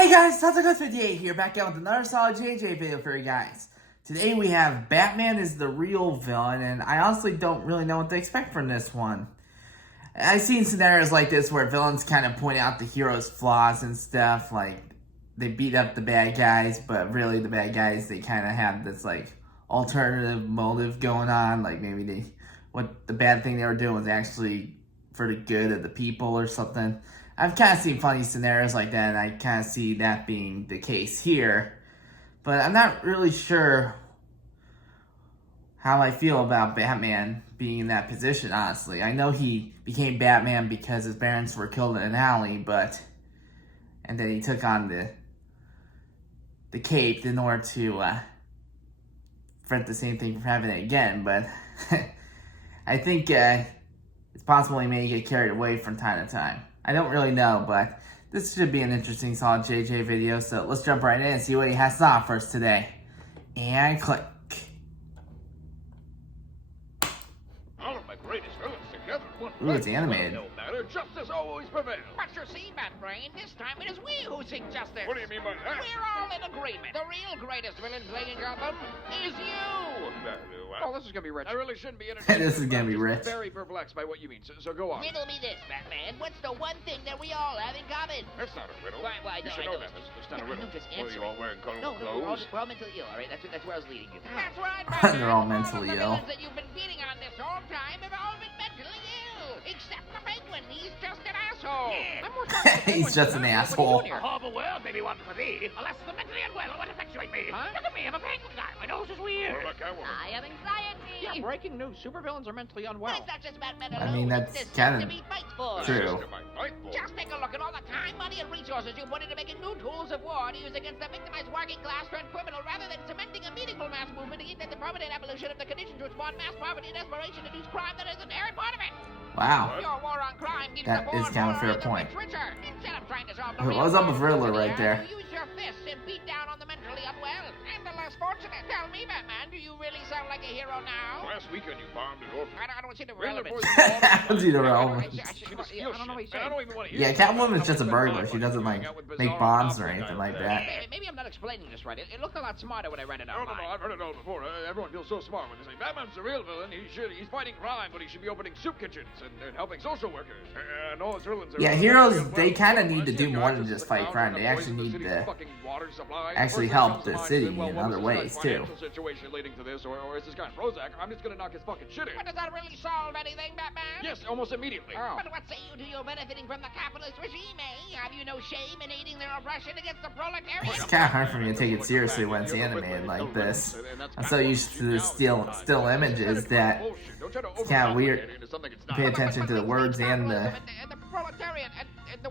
Hey guys, Santa Good 58 here, back out with another solid JJ video for you guys. Today we have Batman is the real villain, and I honestly don't really know what to expect from this one. I've seen scenarios like this where villains kind of point out the hero's flaws and stuff, like they beat up the bad guys, but really the bad guys, they kind of have this like alternative motive going on, like maybe what the bad thing they were doing was actually for the good of the people or something. I've kind of seen funny scenarios like that, and I kind of see that being the case here. But I'm not really sure how I feel about Batman being in that position, honestly. I know he became Batman because his parents were killed in an alley, and then he took on the cape in order to prevent the same thing from happening again. But I think it's possible he may get carried away from time to time. I don't really know, but this should be an interesting, solid JJ video, so let's jump right in and see what he has to offer for us today. And click. All of my greatest villains together. Ooh, it's animated. No matter, justice always prevails. But you see, Batbrain, this time it is we who seek justice. What do you mean by that? We're all in agreement. The real greatest villain playing Gotham is you. Oh, this is gonna be rich. I really shouldn't be This is gonna be rich. Very perplexed by what you mean, so go on. Riddle me this, Batman. What's the one thing that we all have in common? That's not a riddle. Why, You no, should I know know that. it's- It's not a Yeah, riddle. I'm just What, are you all wearing colorful No, clothes? we're all mentally ill, all right? That's where I was leading you. That's right, They're all mentally all of the ill. villains that you've been beating on this whole time have all been mentally ill. Except the Penguin. He's just an asshole. I'm more He's just an asshole. A horrible world, maybe one for thee. Alas, the mentally unwell would effectuate me. Huh? Look at me, I'm a penguin guy. My nose is weird. What about Catwoman? I have anxiety. Yeah, breaking news. Supervillains are mentally But unwell. it's not just about men I alone. mean, It's that's this kinda system he fights for. true. Just my fight for. Just take a look at all the time, money, and resources you put into making new tools of war to use against the victimized working class turned criminal, rather than cementing a meaningful mass movement to get at the permanent abolition of the conditions which spawn mass poverty and desperation to do crime that is an inherent part of it. Wow. Your war on crime keeps That the poor is kind of a fair poorer and the point. rich richer. Instead of trying to solve the It real was up with problems Riddler of the right there. earth, you use your fists and beat down on the mentally unwell and the less fortunate. Tell me, Batman, do you really sound like a hero now? Last weekend you bombed an orphan. I don't see the Riddler relevance. poisoned I don't see the relevance. I don't know what he's saying. I don't even want to hear Yeah, it. Catwoman's just a burglar. She doesn't like make bombs or anything like that. Maybe I'm not explaining this right. It looked a lot smarter when I read it No, online. I've heard it all before. Everyone feels so smart when they say Batman's the real villain. He's fighting crime, but he should be opening soup kitchens and helping social workers. And all his villains are... Yeah, heroes, they kind of need to do more than just fight crime. They actually need to actually help the city in other ways, too. Situation leading to this, or is this guy Prozac? I'm just gonna knock his fucking shit in. But does that really solve anything, Batman? Yes, almost immediately. But what say you to you benefiting from the capitalist regime, eh? Have you no shame in aiding their oppression against the proletariat? It's kind of hard for me to take it seriously when it's animated like this. I'm so used to the still images that it's kind of weird to pay attention to the words and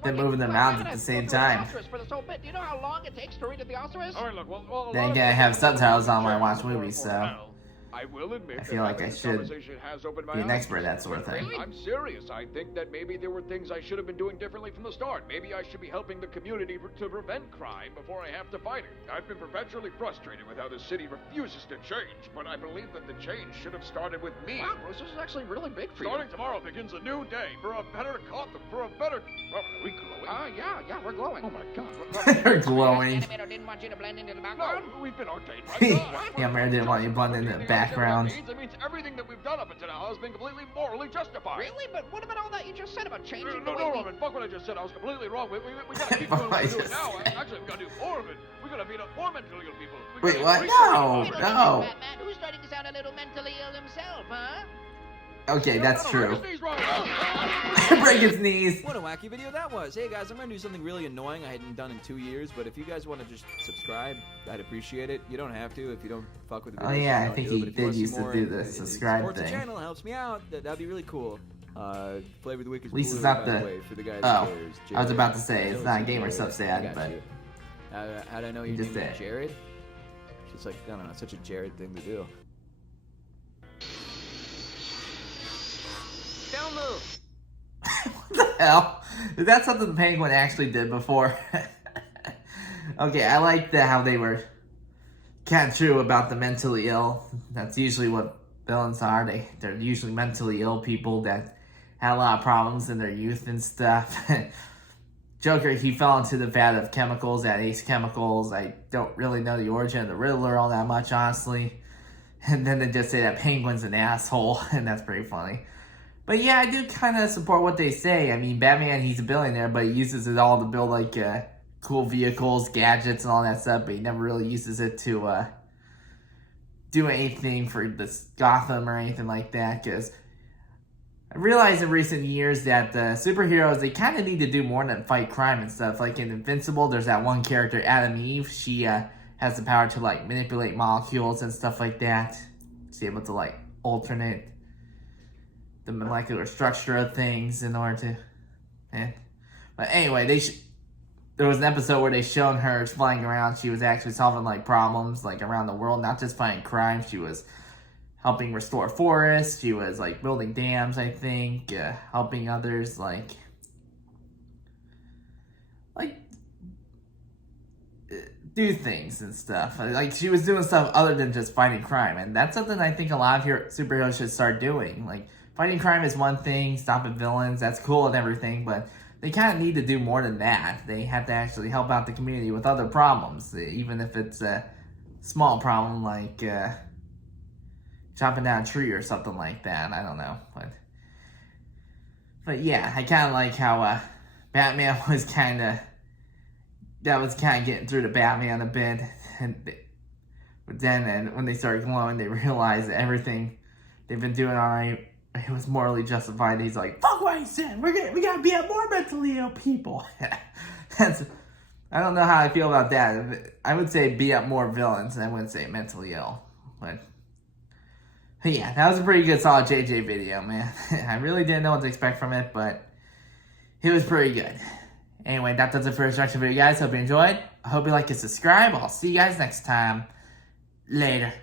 they're moving their mouths at the same time. Do you know how long it takes to read a thesaurus? All right, look, well, Then again, I have subtitles on when I watch movies, so I will admit I feel like I this should conversation has opened my be an eyes. expert at that sort of thing. I'm serious. I think that maybe there were things I should have been doing differently from the start. Maybe I should be helping the community to prevent crime before I have to fight it. I've been perpetually frustrated with how the city refuses to change, but I believe that the change should have started with me. Wow, Bruce, this is actually really big for you. Starting tomorrow begins a new day for a better Gotham, for a better... Oh, are we glowing? Yeah, we're glowing. Oh my God. They're glowing. The animator didn't want you to blend into the No, background? we've been arcade, right? Yeah, Mary didn't want you blend into the background. It means everything that we've done up until now has been completely morally justified. Really? But what about all that you just said about changing the No, way we... Roman, fuck what I just said. I was completely wrong. We gotta keep doing what we're doing now. Actually, we gotta do more of it. We gotta beat up more mentally ill people. Wait, what? No, Wait a minute, no. Batman, who's starting to sound a little mentally ill himself, huh? Okay, that's true. He's wrong. Break his knees. What a wacky video that was. Hey guys, I'm gonna do something really annoying I hadn't done in 2 years, but if you guys want to just subscribe, I'd appreciate it. You don't have to if you don't fuck with the Oh videos. yeah, I don't think do it, he but if you wanna did see used to more do and the it subscribe supports the thing. channel, helps me out. That'd be really cool. Flavor of the week is At least it's blue, not by the- way, for the guy oh, that cares. I was about to say, Jared. it's I not know a gamer Jared. sub sad, I got but- you. How'd I know your just name was said. Jared? It's just like, I don't know, it's such a Jared thing to do. Don't move. What the hell? Is that something the Penguin actually did before? Okay, I like how they were kind of true about the mentally ill. That's usually what villains are. They're usually mentally ill people that had a lot of problems in their youth and stuff. Joker, he fell into the vat of chemicals at Ace Chemicals. I don't really know the origin of the Riddler all that much, honestly. And then they just say that Penguin's an asshole, and that's pretty funny. But yeah, I do kind of support what they say. I mean, Batman, he's a billionaire, but he uses it all to build, like, cool vehicles, gadgets, and all that stuff, but he never really uses it to do anything for this Gotham or anything like that, because I realized in recent years that the superheroes, they kind of need to do more than fight crime and stuff. Like in Invincible, there's that one character, Adam Eve. She has the power to, like, manipulate molecules and stuff like that. She's able to, like, alternate the molecular structure of things in order to... But anyway, there was an episode where they shown her flying around. She was actually solving, like, problems, like, around the world, not just fighting crime. She was helping restore forests. She was, like, building dams, I think, helping others, like do things and stuff. Like, she was doing stuff other than just fighting crime, and that's something I think a lot of superheroes should start doing. Like, fighting crime is one thing, stopping villains, that's cool and everything, but they kind of need to do more than that. They have to actually help out the community with other problems, even if it's a small problem like chopping down a tree or something like that. I don't know, but yeah, I kind of like how Batman was kind of getting through to Batman a bit, but then when they started glowing, they realized that everything they've been doing alright, it was morally justified. He's like, fuck what he said. We gotta beat up more mentally ill people. I don't know how I feel about that. I would say beat up more villains, and I wouldn't say mentally ill. But yeah, that was a pretty good, solid JJ video, man. I really didn't know what to expect from it, but it was pretty good. Anyway, that does it for this reaction video, guys. Hope you enjoyed. I hope you like and subscribe. I'll see you guys next time. Later.